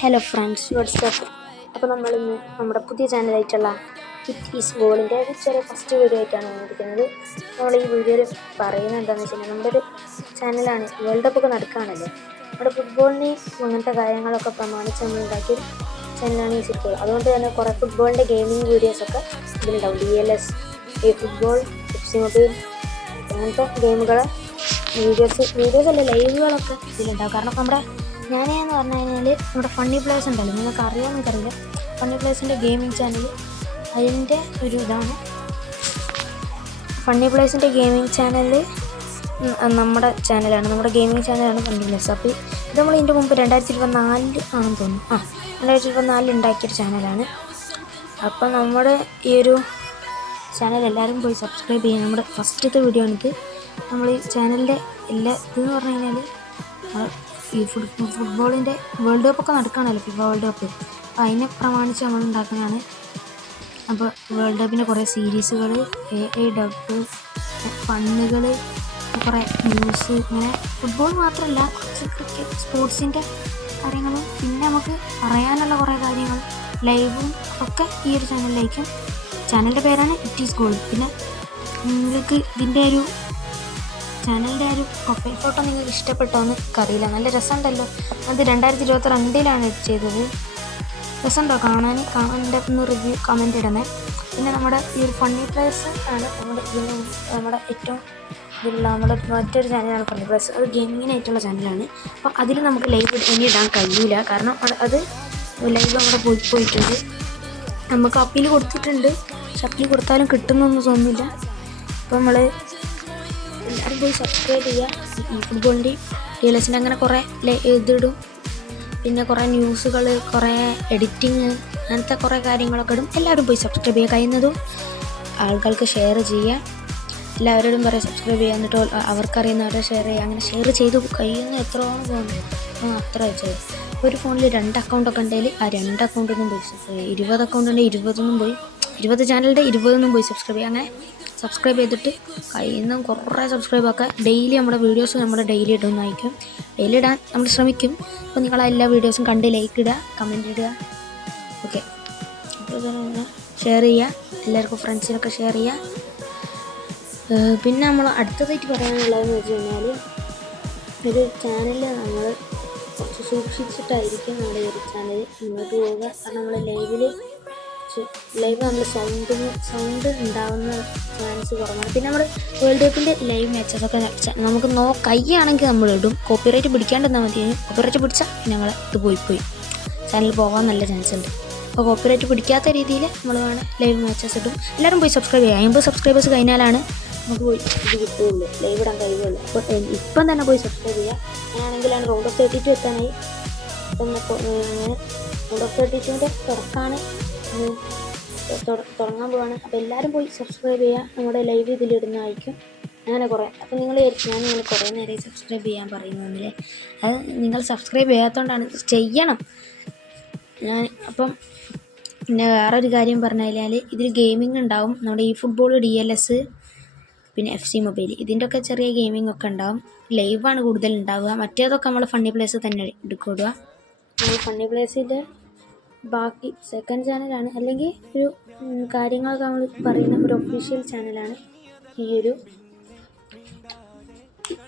Hello friends, WhatsApp. അപ്പോൾ നമ്മളിന്ന് നമ്മുടെ പുതിയ ചാനലായിട്ടുള്ള ഇറ്റ് ഈസ് ഗോളിൻ്റെ ഒരു ചെറിയ ഫസ്റ്റ് വീഡിയോ ആയിട്ടാണ് വന്നിരിക്കുന്നത്. നമ്മൾ ഈ വീഡിയോയിൽ പറയുന്നത് എന്താണെന്ന് വെച്ചാൽ, നമ്മുടെ ഒരു ചാനലാണ്. വേൾഡ് കപ്പ് ഒക്കെ നടക്കുകയാണല്ലോ. നമ്മുടെ ഫുട്ബോളിന് അങ്ങനത്തെ കാര്യങ്ങളൊക്കെ പ്രമാണിച്ച് നമ്മൾ ഉണ്ടാക്കിയ ചാനലാണ് ഈ സിറ്റ്. അതുകൊണ്ട് തന്നെ കുറേ ഫുട്ബോളിൻ്റെ ഗെയിമിംഗ് വീഡിയോസൊക്കെ ഇതിലുണ്ടാവും. DLS, ഫുട്ബോൾ, FC മൊബൈൽ, അങ്ങനത്തെ ഗെയിമുകൾ വീഡിയോസ് അല്ല, ലൈവുകളൊക്കെ ഇതിലുണ്ടാവും. കാരണം നമ്മുടെ ഞാനെന്ന് പറഞ്ഞു കഴിഞ്ഞാൽ നമ്മുടെ ഫണ്ണി പ്ലേയേഴ്സ് ഉണ്ടല്ലോ, നിങ്ങൾക്ക് അറിയാമെന്ന് എനിക്കറിയില്ല. ഫണ്ണി പ്ലേയേഴ്സിൻ്റെ ഗെയിമിംഗ് ചാനൽ, അതിൻ്റെ ഒരു ഇതാണ് ഫണ്ണി പ്ലേയേഴ്സിൻ്റെ ഗെയിമിംഗ് ചാനൽ. നമ്മുടെ ചാനലാണ്, നമ്മുടെ ഗെയിമിംഗ് ചാനലാണ് ഫണ്ണി പ്ലേയേഴ്സ്. അപ്പോൾ ഇത് നമ്മൾ ഇതിൻ്റെ മുമ്പ് 2024 ആണെന്ന് തോന്നുന്നു. 2024 ഉണ്ടാക്കിയൊരു ചാനലാണ്. അപ്പോൾ നമ്മുടെ ഈ ഒരു ചാനൽ എല്ലാവരും പോയി സബ്സ്ക്രൈബ് ചെയ്യാം. നമ്മുടെ ഫസ്റ്റത്തെ വീഡിയോ ആണിത്. നമ്മൾ ഈ ചാനലിൻ്റെ എല്ലാ ഇതെന്ന് പറഞ്ഞു കഴിഞ്ഞാൽ ഈ ഫുട്ബോളിൻ്റെ വേൾഡ് കപ്പൊക്കെ നടക്കുകയാണല്ലോ, ഫിഫ വേൾഡ് കപ്പ്. അപ്പോൾ അതിനെ പ്രമാണിച്ച് നമ്മൾ ഉണ്ടാക്കുന്നതാണ്. അപ്പോൾ വേൾഡ് കപ്പിൻ്റെ കുറേ സീരീസുകൾ, ഡബ് ഫണ്ണുകൾ, കുറേ ന്യൂസ്, ഇങ്ങനെ ഫുട്ബോൾ മാത്രമല്ല കുറച്ച് സ്പോർട്സിൻ്റെ കാര്യങ്ങളും, പിന്നെ നമുക്ക് പറയാനുള്ള കുറേ കാര്യങ്ങൾ ലൈവും ഒക്കെ ഈ ഒരു ചാനലിലേക്കും. ചാനലിൻ്റെ പേരാണ് ഇറ്റ് ഈസ് ഗോൾ. പിന്നെ നിങ്ങൾക്ക് ഇതിൻ്റെ ഒരു ചാനലിൻ്റെ ഒരു പ്രൊഫൈൽ ഫോട്ടോ നിങ്ങൾക്ക് ഇഷ്ടപ്പെട്ടോ എന്ന് അറിയില്ല. നല്ല രസമുണ്ടല്ലോ. അത് 2022 ചെയ്തത്. രസമുണ്ടോ കാണാൻ്റെ ഒന്ന് റിവ്യൂ കമൻറ്റ് ഇടണേ. പിന്നെ നമ്മുടെ ഈ ഒരു ഫണ്ണി പ്ലേയേഴ്സ് ആണ് നമ്മുടെ ഏറ്റവും ഇതിലുള്ള നമ്മുടെ മറ്റൊരു ചാനലാണ് ഫണ്ണി പ്ലേയേഴ്സ്. അത് ഗെയിമിങ്ങിനായിട്ടുള്ള ചാനലാണ്. അപ്പോൾ അതിൽ നമുക്ക് ലൈവ് ഇനി ഇടാൻ കഴിയില്ല, കാരണം അത് ലൈവ് അവിടെ പോയിട്ടുണ്ട്. നമുക്ക് അപ്പീൽ കൊടുത്തിട്ടുണ്ട്, പക്ഷെ അപ്പീൽ കൊടുത്താലും കിട്ടുന്നൊന്നും തോന്നുന്നില്ല. അപ്പോൾ നമ്മൾ എല്ലാവരും പോയി സബ്സ്ക്രൈബ് ചെയ്യുക. ഈ ഫുട്ബോളിൻ്റെ DLSൻ്റെ അങ്ങനെ കുറേ ഇതിടും. പിന്നെ കുറേ ന്യൂസുകൾ, കുറേ എഡിറ്റിങ്, അങ്ങനത്തെ കുറേ കാര്യങ്ങളൊക്കെ ഇടും. എല്ലാവരും പോയി സബ്സ്ക്രൈബ് ചെയ്യുക. കഴിയുന്നതും ആളുകൾക്ക് ഷെയർ ചെയ്യുക. എല്ലാവരോടും പറയാം സബ്സ്ക്രൈബ് ചെയ്യുക. എന്നിട്ട് അവർക്കറിയുന്നവരെ ഷെയർ ചെയ്യുക. അങ്ങനെ ഷെയർ ചെയ്ത് കഴിയുന്ന എത്രയോളം തോന്നുന്നു അത്ര ചെയ്തു. ഒരു ഫോണിൽ 2 അക്കൗണ്ടൊക്കെ ഉണ്ടെങ്കിൽ ആ 2 അക്കൗണ്ടൊന്നും പോയി 20 അക്കൗണ്ട് ഉണ്ടെങ്കിൽ 20 ചാനലിൻ്റെ 20 പോയി സബ്സ്ക്രൈബ് ചെയ്യുക. അങ്ങനെ സബ്സ്ക്രൈബ് ചെയ്തിട്ട് കഴിയുന്ന കുറേ സബ്സ്ക്രൈബ് ആക്കുക. ഡെയിലി നമ്മുടെ വീഡിയോസ് നമ്മൾ ഡെയിലി ഇടുന്നതായിരിക്കും. ഡെയിലി ഇടാൻ നമ്മൾ ശ്രമിക്കും. അപ്പോൾ നിങ്ങൾ എല്ലാ വീഡിയോസും കണ്ട് ലൈക്ക് ഇടുക, കമൻറ്റ് ഇടുക. ഓക്കെ, അപ്പോൾ ഷെയർ ചെയ്യുക, എല്ലാവർക്കും ഫ്രണ്ട്സിനൊക്കെ ഷെയർ ചെയ്യുക. പിന്നെ നമ്മൾ അടുത്തതായിട്ട് പറയാനുള്ളതെന്ന് വെച്ച് കഴിഞ്ഞാൽ, ഒരു ചാനൽ നമ്മൾ കുറച്ച് സൂക്ഷിച്ചിട്ടായിരിക്കും നമ്മുടെ ഒരു ചാനൽ മുന്നോട്ട് പോവുക. കാരണം നമ്മൾ ലൈവ് നമ്മൾ സൗണ്ട് ഉണ്ടാവുന്ന ചാൻസ് കുറവാണ്. പിന്നെ നമ്മൾ വേൾഡ് കപ്പിൻ്റെ ലൈവ് മാച്ചസൊക്കെ നമുക്ക് കയ്യാണെങ്കിൽ നമ്മൾ ഇടും. കോപ്പിറൈറ്റ് പിടിക്കാണ്ടെന്നാൽ മതി. കോപ്പിറൈറ്റ് പിടിച്ചാൽ ഞങ്ങൾ ഇത് പോയി ചാനൽ പോകാൻ നല്ല ചാൻസ് ഉണ്ട്. അപ്പോൾ കോപ്പിറൈറ്റ് പിടിക്കാത്ത രീതിയിൽ നമ്മൾ വേണം ലൈവ് മാച്ചസ് ഇടും. എല്ലാവരും പോയി സബ്സ്ക്രൈബ് ചെയ്യുക. 50 സബ്സ്ക്രൈബേഴ്സ് കഴിഞ്ഞാലാണ് നമുക്ക് പോയി ഇത് കിട്ടുകയുള്ളൂ, ലൈവ് ഇടാൻ കഴിയുള്ളൂ. അപ്പോൾ ഇപ്പം തന്നെ പോയി സബ്സ്ക്രൈബ് ചെയ്യുക. അങ്ങനെയാണെങ്കിലാണ് റൗണ്ട് ഓഫ് 32 എത്താനായി. അപ്പം റൗണ്ട് ഓഫ് 32ൻ്റെ തുടങ്ങാൻ പോവാണ്. അപ്പോൾ എല്ലാവരും പോയി സബ്സ്ക്രൈബ് ചെയ്യുക. നമ്മുടെ ലൈവ് ഇതിലിടുന്നതായിരിക്കും. അങ്ങനെ കുറേ അപ്പോൾ നിങ്ങൾ നിങ്ങൾ കുറേ നേരം സബ്സ്ക്രൈബ് ചെയ്യാൻ പറയുന്നതില്ലേ, അത് നിങ്ങൾ സബ്സ്ക്രൈബ് ചെയ്യാത്തതുകൊണ്ടാണ്. ചെയ്യണം. അപ്പം പിന്നെ വേറൊരു കാര്യം പറഞ്ഞു കഴിഞ്ഞാൽ, ഇതിൽ ഗെയിമിംഗ് ഉണ്ടാവും. നമ്മുടെ ഈ ഫുട്ബോൾ, DLS, പിന്നെ FC മൊബൈൽ, ഇതിൻ്റെയൊക്കെ ചെറിയ ഗെയിമിംഗ് ഒക്കെ ഉണ്ടാവും. ലൈവാണ് കൂടുതൽ ഉണ്ടാവുക. മറ്റേതൊക്കെ നമ്മൾ ഫണ്ണി പ്ലേസ് തന്നെ എടുക്കുക. നമ്മൾ ഫണ്ണി പ്ലേസിൽ ബാക്കി സെക്കൻഡ് ചാനലാണ്, അല്ലെങ്കിൽ ഒരു കാര്യങ്ങളൊക്കെ നമ്മൾ പറയുന്ന ഒരു ഒഫീഷ്യൽ ചാനലാണ് ഈ ഒരു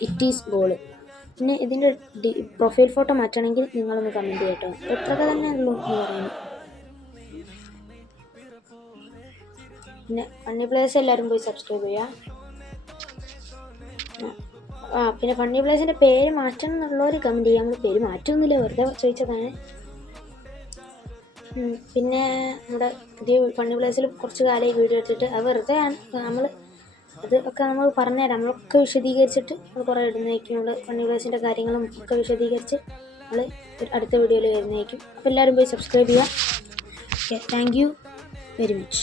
ഇറ്റ് ഈസ് ഗോൾ. പിന്നെ ഇതിൻ്റെ പ്രൊഫൈൽ ഫോട്ടോ മാറ്റണമെങ്കിൽ നിങ്ങളൊന്ന് കമൻറ്റ് ചെയ്യട്ടോ. എത്രയൊക്കെ തന്നെ ഉള്ളൂ എന്ന് പറയുന്നു. പിന്നെ ഫണ്ണി പ്ലേയേഴ്സ് എല്ലാവരും പോയി സബ്സ്ക്രൈബ് ചെയ്യുക. പിന്നെ ഫണ്ണി പ്ലേയേഴ്സിൻ്റെ പേര് മാറ്റണം എന്നുള്ളവർ കമൻറ്റ് ചെയ്യുക. നമ്മൾ പേര് മാറ്റമൊന്നുമില്ല, വെറുതെ ചോദിച്ചതാണ്. പിന്നെ നമ്മുടെ പുതിയ ഫണ്ണി പ്ലേസിൽ കുറച്ച് കാലമായി വീഡിയോ എടുത്തിട്ട് അത് വെറുതെ നമ്മൾ അതൊക്കെ നമ്മൾ പറഞ്ഞുതരാം. നമ്മളൊക്കെ വിശദീകരിച്ചിട്ട് നമ്മൾ കുറേ ഇടുന്നതായിരിക്കും. നമ്മൾ ഫണ്ണി പ്ലേസിൻ്റെ കാര്യങ്ങളും ഒക്കെ വിശദീകരിച്ച് നമ്മൾ അടുത്ത വീഡിയോയിൽ വരുന്നതായിരിക്കും. അപ്പോൾ എല്ലാവരും പോയി സബ്സ്ക്രൈബ് ചെയ്യുക. Okay, thank you very much.